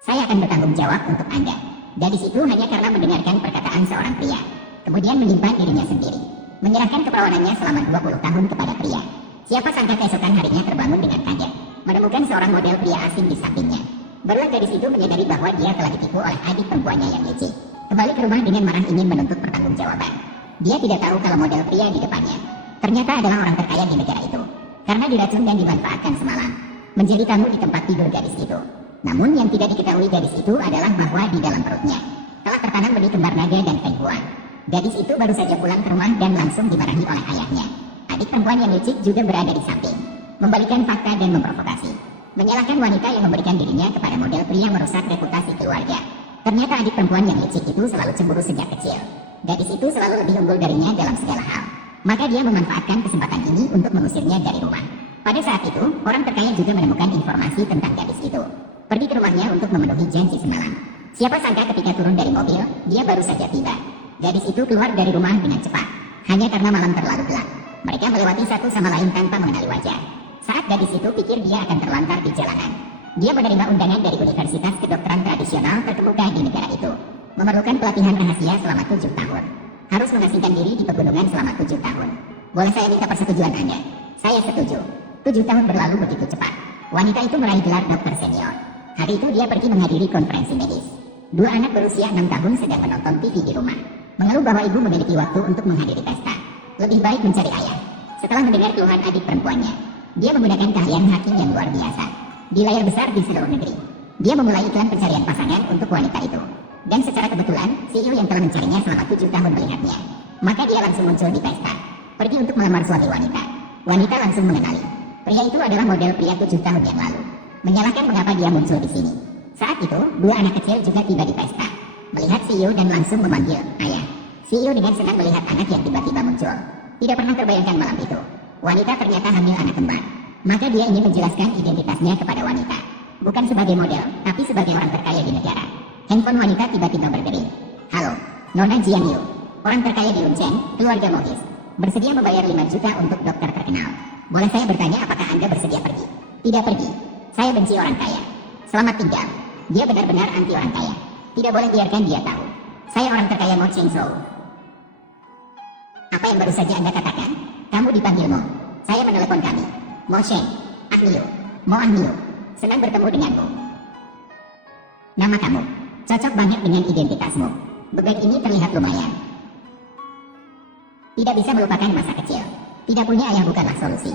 Saya akan bertanggung jawab untuk Anda. Gadis itu hanya karena mendengarkan perkataan seorang pria, kemudian menyimpan dirinya sendiri, menyerahkan keperawanannya selama 20 tahun kepada pria. Siapa sangka keesokan harinya terbangun dengan kaget, menemukan seorang model pria asing di sampingnya. Barulah gadis itu menyadari bahwa dia telah ditipu oleh adik perempuannya yang licik. Kembali ke rumah dengan marah ingin menuntut pertanggungjawaban. Dia tidak tahu kalau model pria di depannya ternyata adalah orang terkaya di negara itu, karena diracun dan dimanfaatkan semalam menjadi tamu di tempat tidur gadis itu. Namun yang tidak diketahui gadis itu adalah bahwa di dalam perutnya telah tertanam benih kembar naga dan fenghuang. Gadis itu baru saja pulang ke rumah dan langsung dimarahi oleh ayahnya. Adik perempuan yang licik juga berada di samping, membalikan fakta dan memprovokasi, menyalahkan wanita yang memberikan dirinya kepada model pria merusak reputasi keluarga. Ternyata adik perempuan yang licik itu selalu cemburu sejak kecil. Gadis itu selalu lebih unggul darinya dalam segala hal. Maka dia memanfaatkan kesempatan ini untuk mengusirnya dari rumah. Pada saat itu, orang terkaya juga menemukan informasi tentang gadis itu. Pergi ke rumahnya untuk memenuhi janji semalam. Siapa sangka ketika turun dari mobil, dia baru saja tiba. Gadis itu keluar dari rumah dengan cepat, hanya karena malam terlalu gelap. Mereka melewati satu sama lain tanpa mengenali wajah. Saat gadis itu pikir dia akan terlantar di jalanan, dia menerima undangan dari Universitas Kedokteran Tradisional terkemuka di negara itu. Memerlukan pelatihan rahasia selama 7 tahun. Harus mengasingkan diri di pegunungan selama 7 tahun. Boleh saya minta persetujuan Anda? Saya setuju. 7 tahun berlalu begitu cepat. Wanita itu meraih gelar dokter senior. Hari itu dia pergi menghadiri konferensi medis. 2 anak berusia 6 tahun sedang menonton TV di rumah, mengeluh bahwa ibu memiliki waktu untuk menghadiri pesta. Lebih baik mencari ayah. Setelah mendengar keluhan adik perempuannya, dia menggunakan keahlian hakim yang luar biasa di layar besar di seluruh negeri. Dia memulai iklan pencarian pasangan untuk wanita itu. Dan secara kebetulan, CEO yang telah mencarinya selama 7 tahun melihatnya. Maka dia langsung muncul di pesta, pergi untuk melamar suami wanita. Wanita langsung mengenali pria itu adalah model pria 7 tahun yang lalu, menyalahkan mengapa dia muncul di sini. Saat itu, 2 anak kecil juga tiba di pesta, melihat CEO dan langsung memanggil ayah. CEO dengan senang melihat anak yang tiba-tiba muncul. Tidak pernah terbayangkan malam itu, wanita ternyata hamil anak kembar. Maka dia ingin menjelaskan identitasnya kepada wanita, bukan sebagai model, tapi sebagai orang terkaya di negara. Handphone wanita tiba-tiba berdering. Halo, Nona Jian Yu, orang terkaya di Lunchen, keluarga Mohis, bersedia membayar 5 juta untuk dokter terkenal. Boleh saya bertanya apakah Anda bersedia pergi? Tidak pergi. Saya benci orang kaya. Selamat tinggal. Dia benar-benar anti orang kaya. Tidak boleh biarkan dia tahu. Saya orang terkaya Mo Cheng Zhou. Apa yang baru saja Anda katakan? Kamu dipanggil Mo. Saya menelepon kami. Mo Cheng, Agniu, Mo Agniu. Senang bertemu denganmu. Nama kamu cocok banget dengan identitasmu. Bebek ini terlihat lumayan. Tidak bisa melupakan masa kecil. Tidak punya ayah bukanlah solusi.